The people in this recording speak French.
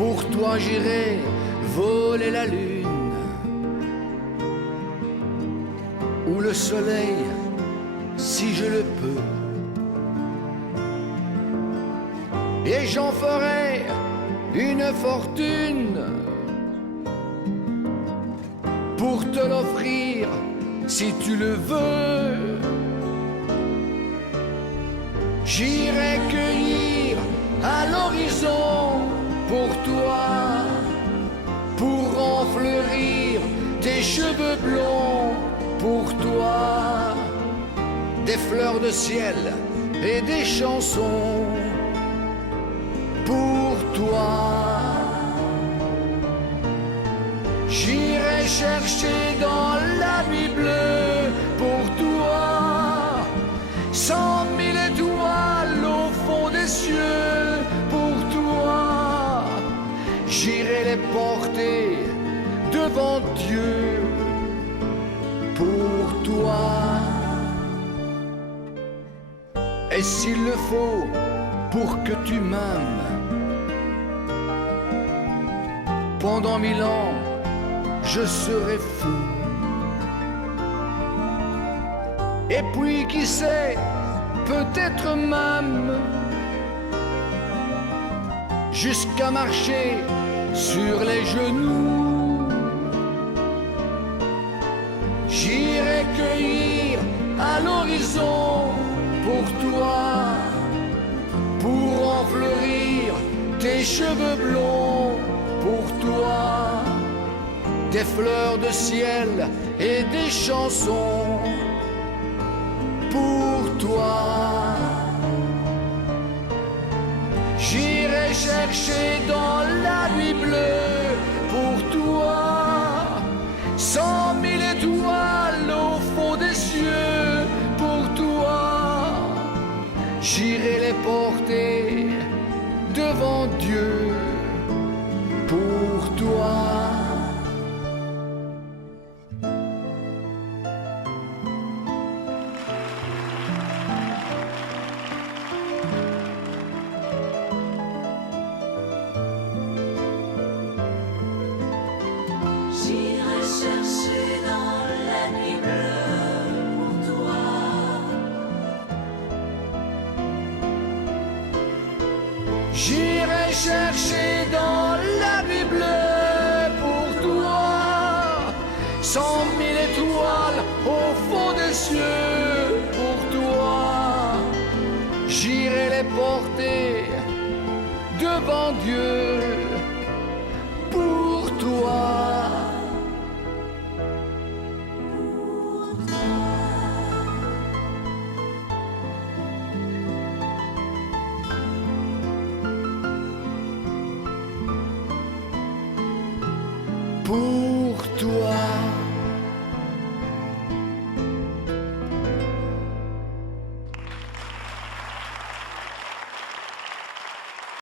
Pour toi j'irai voler la lune, ou le soleil si je le peux, et j'en ferai une fortune pour te l'offrir si tu le veux. J'irai cueillir à l'horizon pour toi, pour enfleurir tes cheveux blonds, pour toi, des fleurs de ciel et des chansons, pour toi. J'irai chercher dans la nuit bleue pour toi 100 000 étoiles au fond des cieux, pour toi. J'irai les porter devant Dieu pour toi. Et s'il le faut pour que tu m'aimes, pendant 1000 ans je serai fou. Et puis qui sait, peut-être même jusqu'à marcher sur les genoux. J'irai cueillir à l'horizon pour toi, pour enfleurir tes cheveux blonds, pour toi, des fleurs de ciel et des chansons, pour toi. J'irai chercher dans la nuit bleue pour toi 100 000 étoiles au fond des cieux, pour toi. J'irai les porter devant Dieu pour toi. J'irai chercher dans la nuit bleue pour toi. J'irai chercher dans la nuit bleue pour toi 100 000 étoiles au fond des cieux, pour toi. J'irai les porter devant Dieu pour toi. Pour toi.